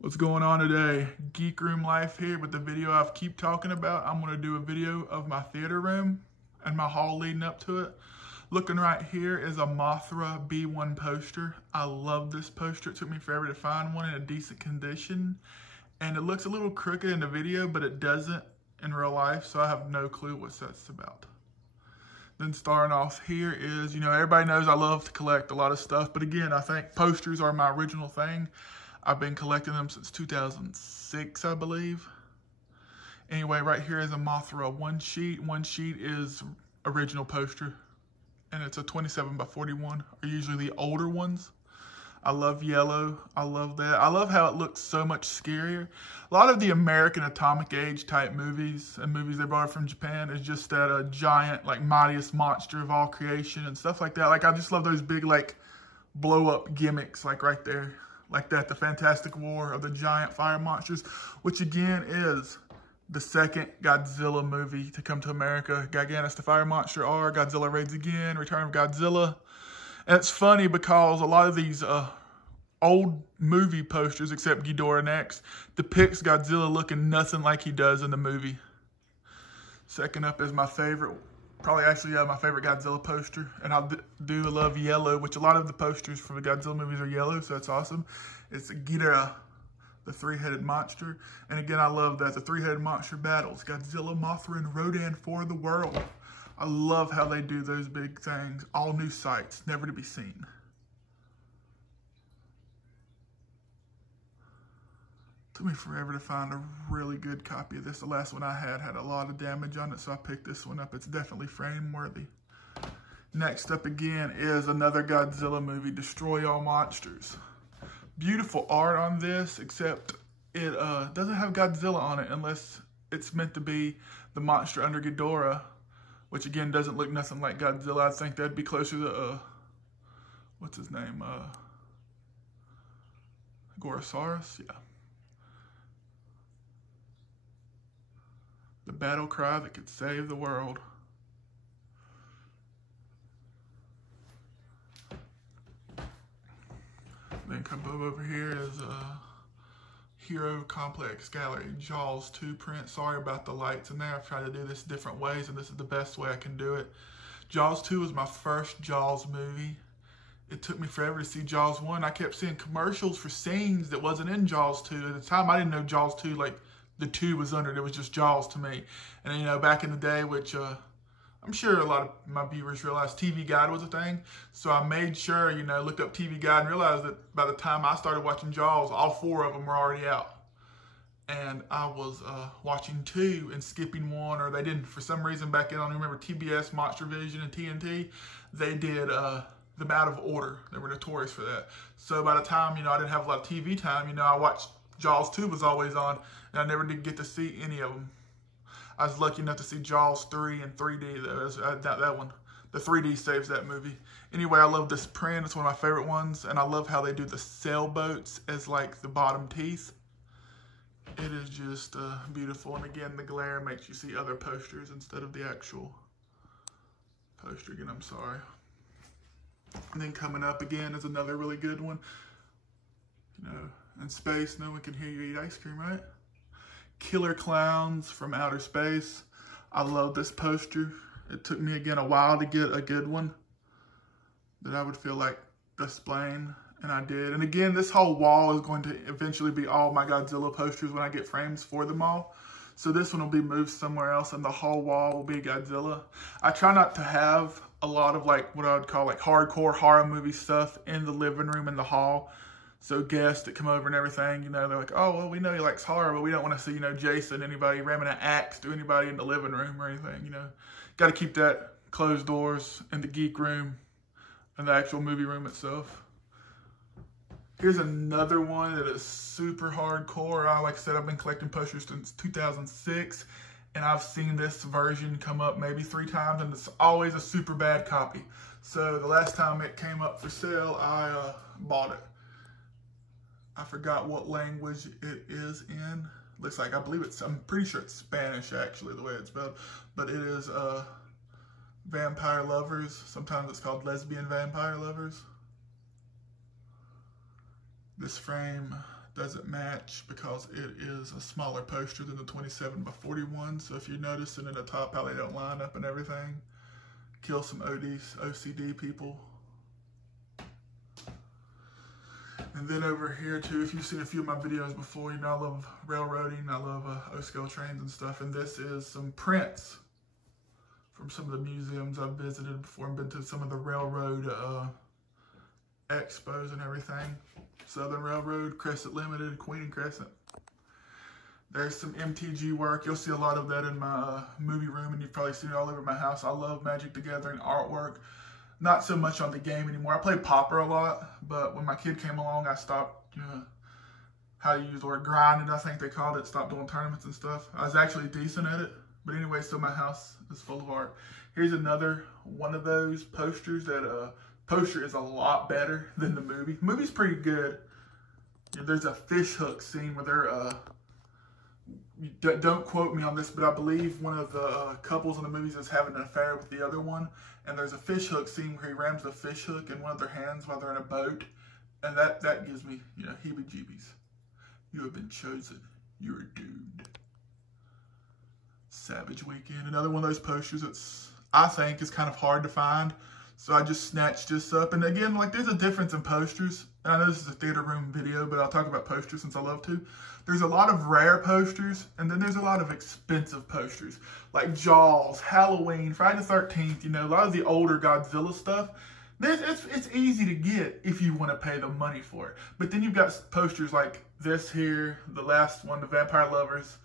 What's going on today? Geek Room Life here with the video I keep talking about. I'm going to do a video of my theater room and my hall leading up to it. Looking right here is a Mothra B1 poster. I love this poster. It took me forever to find one in a decent condition. And it looks a little crooked in the video, but it doesn't in real life, so I have no clue what that's about. Then starting off here is, everybody knows I love to collect a lot of stuff, but again, I think posters are my original thing. I've been collecting them since 2006, I believe. Anyway, right here is a Mothra one sheet. One sheet is original poster, and it's a 27 by 41, are usually the older ones. I love yellow. I love that. I love how it looks so much scarier. A lot of the American Atomic Age type movies and movies they borrowed from Japan is just that giant, like, mightiest monster of all creation and stuff like that. Like, I just love those big, like, blow-up gimmicks, like, right there. Like that, the Fantastic War of the giant fire monsters, which again is the second Godzilla movie to come to America. Gigantus the Fire Monster R, Godzilla Raids Again, Return of Godzilla. And it's funny because a lot of these old movie posters, except Ghidorah Next, depicts Godzilla looking nothing like he does in the movie. Second up is my favorite, probably actually my favorite Godzilla poster, and I do love yellow, which a lot of the posters for the Godzilla movies are yellow, so that's awesome. It's Ghidorah, the three-headed monster, and again, I love that the three-headed monster battles Godzilla, Mothra, and Rodan for the world. I love how they do those big things, all new sights, never to be seen. Took me forever to find a really good copy of this. The last one I had a lot of damage on it, so I picked this one up. It's definitely frame worthy. Next up again is another Godzilla movie, Destroy All Monsters. Beautiful art on this, except it doesn't have Godzilla on it unless it's meant to be the monster under Ghidorah, which again doesn't look nothing like Godzilla. I think that'd be closer to, what's his name? Gorosaurus? Yeah. The battle cry that could save the world. Then come over here is Hero Complex Gallery, Jaws 2 print. Sorry about the lights in there. I've tried to do this different ways, and this is the best way I can do it. Jaws 2 was my first Jaws movie. It took me forever to see Jaws 1. I kept seeing commercials for scenes that wasn't in Jaws 2. At the time, I didn't know Jaws 2, like, the 2 was under it. It was just Jaws to me. And, back in the day, which I'm sure a lot of my viewers realize TV Guide was a thing. So I made sure, looked up TV Guide and realized that by the time I started watching Jaws, all 4 of them were already out. And I was watching 2 and skipping 1, or they didn't, for some reason back then, I don't remember, TBS, Monster Vision, and TNT, they did them out of order. They were notorious for that. So by the time, I didn't have a lot of TV time, I watched Jaws 2 was always on, and I never did get to see any of them. I was lucky enough to see Jaws 3 in 3D, though. That one. The 3D saves that movie. Anyway, I love this print. It's one of my favorite ones, and I love how they do the sailboats as, like, the bottom teeth. It is just beautiful, and again, the glare makes you see other posters instead of the actual poster. Again, I'm sorry. And then coming up again is another really good one. In space, no one can hear you eat ice cream, right? Killer Clowns from Outer Space. I love this poster. It took me, again, a while to get a good one that I would feel like displaying, and I did. And again, this whole wall is going to eventually be all my Godzilla posters when I get frames for them all. So this one will be moved somewhere else, and the whole wall will be Godzilla. I try not to have a lot of, like, what I would call, like, hardcore horror movie stuff in the living room and the hall. So guests that come over and everything, they're like, oh, well, we know he likes horror, but we don't want to see, Jason, anybody ramming an axe to anybody in the living room or anything, Got to keep that closed doors in the geek room and the actual movie room itself. Here's another one that is super hardcore. Like I said, I've been collecting posters since 2006, and I've seen this version come up maybe 3 times, and it's always a super bad copy. So the last time it came up for sale, I bought it. I forgot what language it is in. Looks like, I'm pretty sure it's Spanish, actually, the way it's spelled. But it is Vampire Lovers. Sometimes it's called Lesbian Vampire Lovers. This frame doesn't match because it is a smaller poster than the 27 by 41. So if you're noticing in the top how they don't line up and everything, kill some OCD people. And then over here too, if you've seen a few of my videos before, you know I love railroading, I love O-scale trains and stuff. And this is some prints from some of the museums I've visited before and been to some of the railroad expos and everything. Southern Railroad, Crescent Limited, Queen and Crescent. There's some MTG work. You'll see a lot of that in my movie room, and you've probably seen it all over my house. I love Magic the Gathering artwork. Not so much on the game anymore. I play Pauper a lot, but when my kid came along, I stopped, you know, how to use the word grinding, I think they called it, stopped doing tournaments and stuff. I was actually decent at it, but anyway, so my house is full of art. Here's another one of those posters that, poster is a lot better than the movie. The movie's pretty good. You know, there's a fish hook scene where they're, don't quote me on this, but I believe one of the couples in the movies is having an affair with the other one. And there's a fish hook scene where he rams the fish hook in one of their hands while they're in a boat. And that gives me, you know, heebie-jeebies. You have been chosen. You're doomed. Savage Weekend. Another one of those posters that's, I think, is kind of hard to find. So I just snatched this up. And again, like, there's a difference in posters. And I know this is a theater room video, but I'll talk about posters since I love to. There's a lot of rare posters, and then there's a lot of expensive posters. Like Jaws, Halloween, Friday the 13th, you know, a lot of the older Godzilla stuff. It's easy to get if you want to pay the money for it. But then you've got posters like this here, the last one, the Vampire Lovers.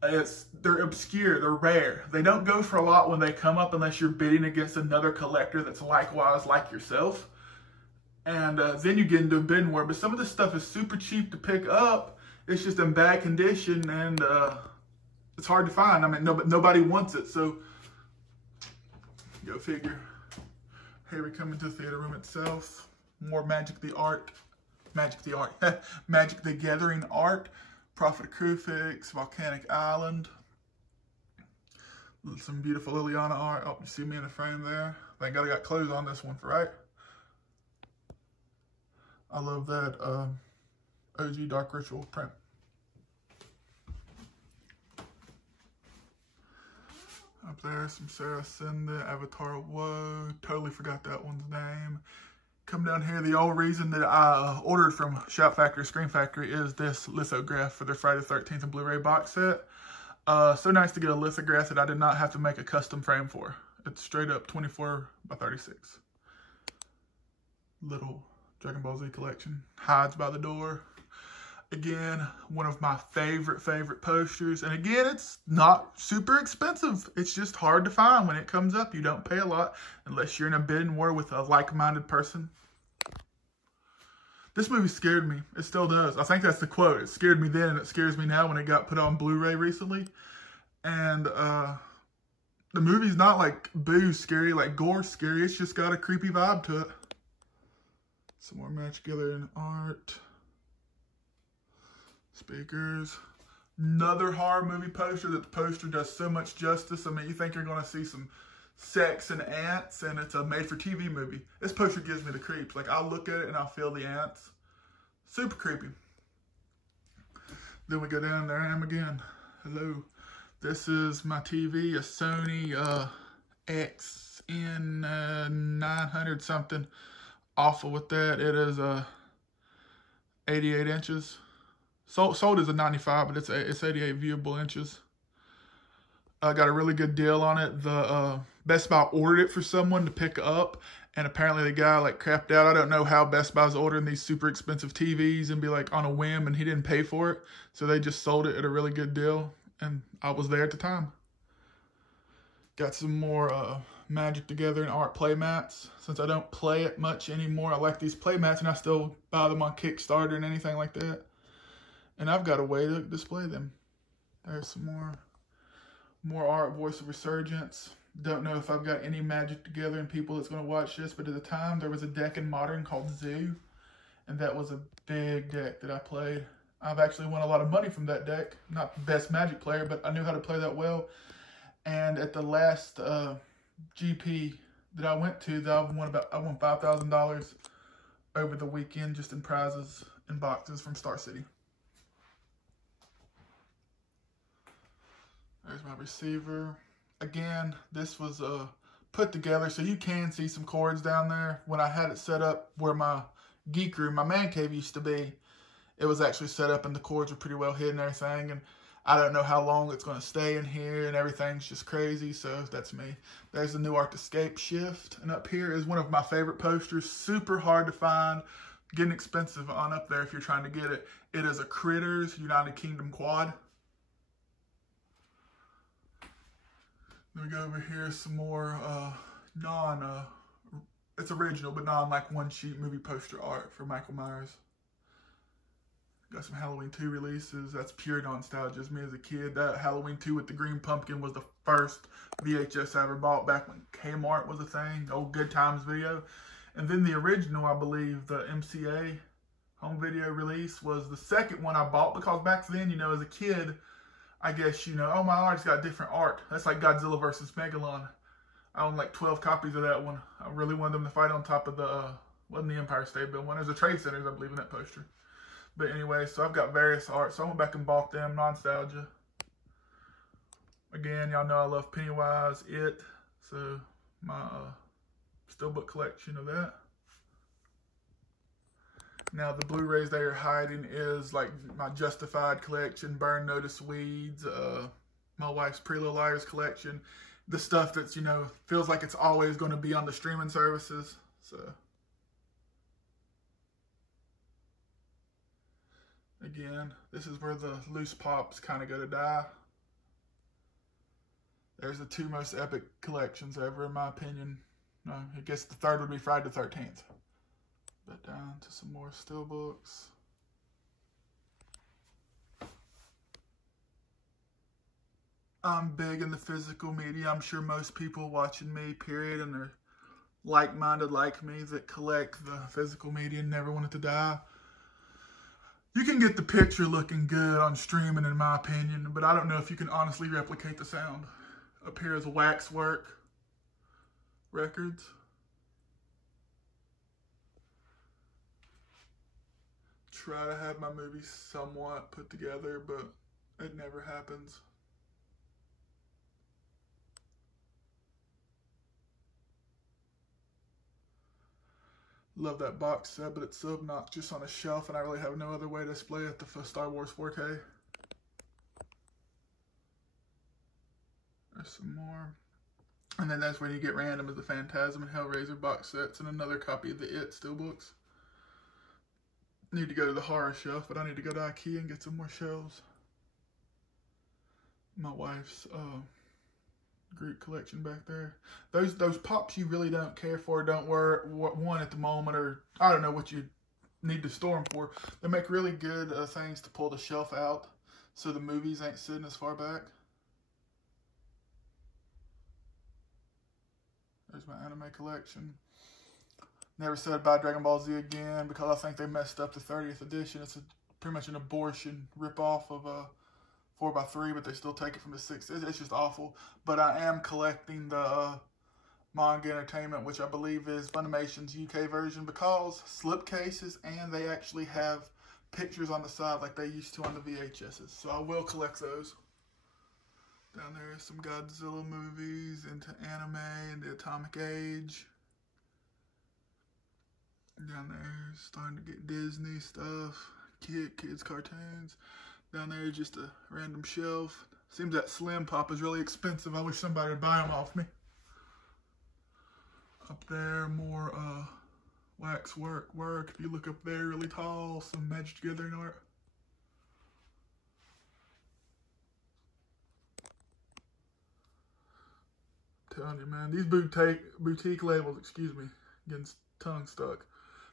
They're obscure, they're rare. They don't go for a lot when they come up unless you're bidding against another collector that's likewise like yourself. And then you get into a bidding war. But some of this stuff is super cheap to pick up. It's just in bad condition, and it's hard to find. I mean, nobody wants it, so go figure. Here we come into the theater room itself. More Magic the Gathering art. Prophet Crucifix, Volcanic Island. Some beautiful Liliana art. Oh, you see me in the frame there. Thank God I got clothes on this one, right? I love that OG Dark Ritual print. Up there, some Sarah Cinda, Avatar Woe. Totally forgot that one's name. Come down here, the old reason that I ordered from Shout Factory, Screen Factory is this lithograph for their Friday the 13th and Blu-ray box set. So nice to get a lithograph that I did not have to make a custom frame for. It's straight up 24 by 36. Little Dragon Ball Z collection. Hides by the door. Again, one of my favorite posters. And again, it's not super expensive. It's just hard to find. When it comes up, you don't pay a lot unless you're in a bidding war with a like-minded person. This movie scared me. It still does. I think that's the quote. It scared me then and it scares me now when it got put on Blu-ray recently. And the movie's not like boo scary, like gore scary. It's just got a creepy vibe to it. Some more Magic the Gathering art. Speakers. Another horror movie poster that the poster does so much justice. I mean, you think you're going to see some sex and ants, and it's a made-for-TV movie. This poster gives me the creeps. Like, I'll look at it and I'll feel the ants. Super creepy. Then we go down, there I am again. Hello. This is my TV, a Sony XN900 something. Awful with that. It is 88 inches. Sold as a 95, but it's 88 viewable inches. I got a really good deal on it. The Best Buy ordered it for someone to pick up, and apparently the guy like crapped out. I don't know how Best Buy's ordering these super expensive TVs and be like on a whim, and he didn't pay for it. So they just sold it at a really good deal, and I was there at the time. Got some more Magic the Gathering art play mats. Since I don't play it much anymore, I like these play mats, and I still buy them on Kickstarter and anything like that. And I've got a way to display them. There's some more art, Voice of Resurgence. Don't know if I've got any Magic the Gathering people that's going to watch this, but at the time there was a deck in Modern called Zoo, and that was a big deck that I played. I've actually won a lot of money from that deck. Not the best Magic player, but I knew how to play that well. And at the last GP that I went to, I won $5,000 over the weekend just in prizes in boxes from Star City. There's my receiver. Again, this was put together so you can see some cords down there. When I had it set up where my geek room, my man cave used to be, it was actually set up and the cords were pretty well hidden and everything. And I don't know how long it's going to stay in here and everything's just crazy. So that's me. There's the New Arc Escape shift. And up here is one of my favorite posters. Super hard to find. Getting expensive on up there if you're trying to get it. It is a Critters United Kingdom quad. Then we go over here, some more it's original, but non like one sheet movie poster art for Michael Myers. Got some Halloween 2 releases. That's pure nostalgia. Me as a kid, that Halloween 2 with the green pumpkin was the first VHS I ever bought back when Kmart was a thing. The old Good Times video. And then the original, I believe, the MCA home video release was the second one I bought because back then, you know, as a kid, I guess, you know, oh, my art's got different art. That's like Godzilla versus Megalon. I own like 12 copies of that one. I really wanted them to fight on top of the, wasn't the Empire State Building one. There's a Trade Centers, I believe, in that poster. But anyway, so I've got various art. So I went back and bought them, nostalgia. Again, y'all know I love Pennywise, It. So my steelbook collection of that. Now, the Blu-rays they are hiding is like my Justified collection, Burn Notice Weeds, my wife's Pretty Little Liars collection. The stuff that's, you know, feels like it's always going to be on the streaming services. So, again, this is where the loose pops kind of go to die. There's the two most epic collections ever, in my opinion. No, I guess the third would be Friday the 13th. But down to some more steelbooks. I'm big in the physical media. I'm sure most people watching me, period, and they're like-minded like me that collect the physical media and never want it to die. You can get the picture looking good on streaming, in my opinion, but I don't know if you can honestly replicate the sound. Up here is Waxwork Records. Try to have my movies somewhat put together, but it never happens. Love that box set, but it's so obnoxious on a shelf, and I really have no other way to display it for Star Wars 4K. There's some more. And then that's where you get random is the Phantasm and Hellraiser box sets and another copy of the It steelbooks. Need to go to the horror shelf, but I need to go to IKEA and get some more shelves. My wife's Groot collection back there. Those pops you really don't care for, don't want at the moment, or I don't know what you need to store them for. They make really good things to pull the shelf out so the movies ain't sitting as far back. There's my anime collection. Never said buy Dragon Ball Z again because I think they messed up the 30th edition. It's pretty much an abortion ripoff of a 4x3, but they still take it from the 6th. It's just awful. But I am collecting the Manga Entertainment, which I believe is Funimation's UK version, because slipcases, and they actually have pictures on the side like they used to on the VHSs. So I will collect those. Down there is some Godzilla movies, into anime and the Atomic Age. Down there, starting to get Disney stuff, kids cartoons. Down there, just a random shelf. Seems that Slim Pop is really expensive. I wish somebody would buy them off me. Up there, more waxwork. If you look up there, really tall, some Magic the Gathering art. Telling you, man, these boutique labels, excuse me, getting tongue stuck.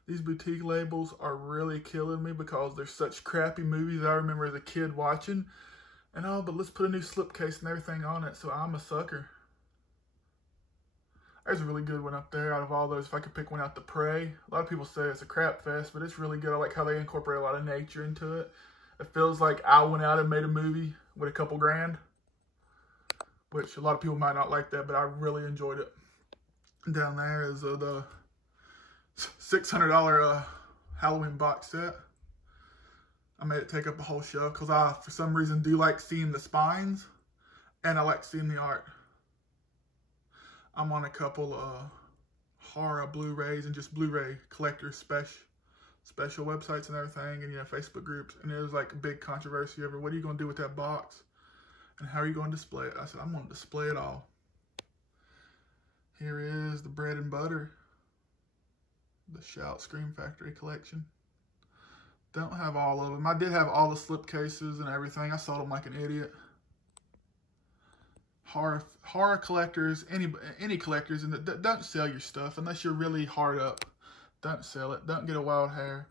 These boutique labels are really killing me because they're such crappy movies I remember as a kid watching. And oh, but let's put a new slipcase and everything on it, so I'm a sucker. There's a really good one up there out of all those. If I could pick one out, The Prey. A lot of people say it's a crap fest, but it's really good. I like how they incorporate a lot of nature into it. It feels like I went out and made a movie with a couple grand, which a lot of people might not like that, but I really enjoyed it. Down there is the $600 Halloween box set. made it take up a whole shelf because I, for some reason, do like seeing the spines and I like seeing the art. I'm on a couple horror Blu-rays and just Blu-ray collector special websites and everything, and Facebook groups, and there was like a big controversy over what are you going to do with that box and how are you going to display it. I said, I'm going to display it all. Here is the bread and butter, the Shout Scream Factory collection. Don't have all of them. I did have all the slipcases and everything. I sold them like an idiot. Horror collectors, any collectors, and don't sell your stuff unless you're really hard up. Don't sell it. Don't get a wild hair.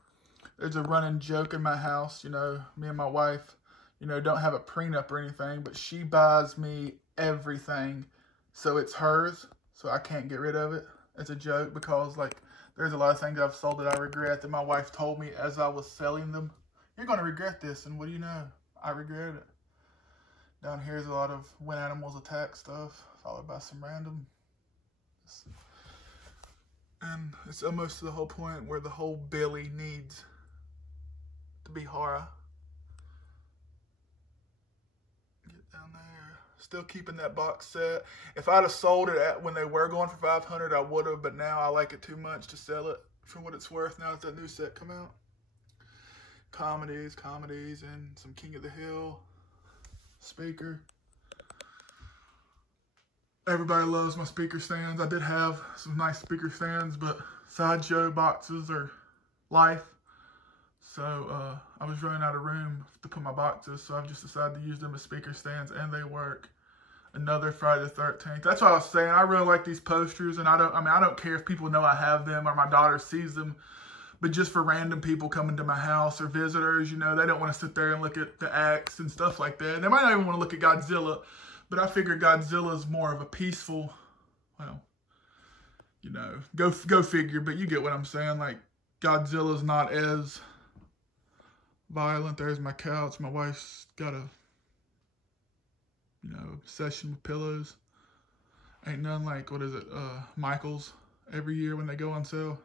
There's a running joke in my house. You know, me and my wife, you know, don't have a prenup or anything, but she buys me everything, so it's hers. So I can't get rid of it. It's a joke because, like, there's a lot of things I've sold that I regret that my wife told me as I was selling them. You're going to regret this, and what do you know? I regret it. Down here is a lot of when animals attack stuff, followed by some random. And it's almost to the whole point where the whole belly needs to be horror. Get down there. Still keeping that box set. If I'd have sold it when they were going for $500, I would have, but now I like it too much to sell it for what it's worth now that that new set come out. Comedies, and some King of the Hill speaker. Everybody loves my speaker stands. I did have some nice speaker stands, but Sideshow boxes are life. So I was running out of room to put my boxes, so I've just decided to use them as speaker stands, and they work. Another Friday the 13th. That's what I was saying. I really like these posters, and I don't care if people know I have them or my daughter sees them. But just for random people coming to my house or visitors, you know, they don't want to sit there and look at the acts and stuff like that. They might not even want to look at Godzilla, but I figure Godzilla is more of a peaceful, well, you know, go figure, but you get what I'm saying. Like, Godzilla's not as violent. There's my couch. My wife's got a, you know, obsession with pillows. Ain't none like, what is it, Michael's every year when they go on sale.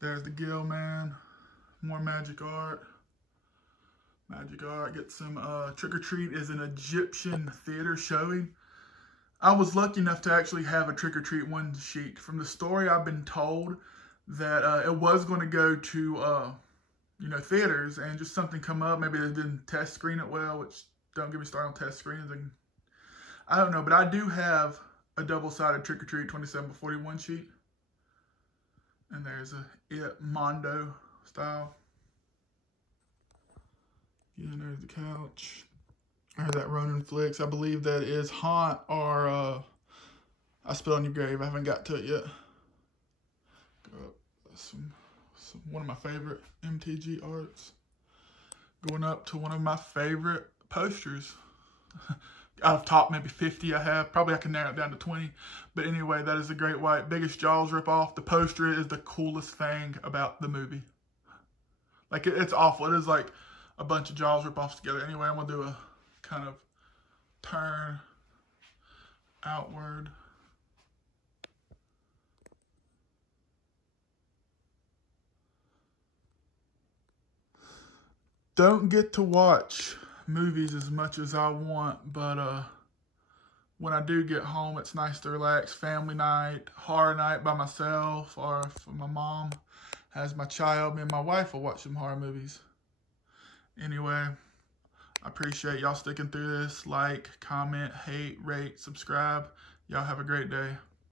There's the Gill Man, more magic art. Get some Trick or Treat is an Egyptian theater showing. I was lucky enough to actually have a Trick or Treat one sheet. From the story I've been told that it was going to go to, you know, theaters, and just something come up. Maybe they didn't test screen it well, which don't get me started on test screens. And I don't know, but I do have a double-sided Trick or Treat 27x41 sheet. And there's a Mondo style. Yeah, there's the couch. There's that Ronin Flicks. I believe that is Haunt or I Spit on Your Grave. I haven't got to it yet. One of my favorite MTG arts. Going up to one of my favorite posters. Out of top maybe 50 I have. Probably I can narrow it down to 20. But anyway, that is the Great White Biggest Jaws ripoff. The poster is the coolest thing about the movie. Like, it's awful. It is like a bunch of Jaws ripoffs together. Anyway, I'm going to do a kind of turn outward. Don't get to watch movies as much as I want, but when I do get home, it's nice to relax. Family night, horror night by myself, or if my mom has my child, me and my wife will watch some horror movies. Anyway, I appreciate y'all sticking through this. Like, comment, hate, rate, subscribe. Y'all have a great day.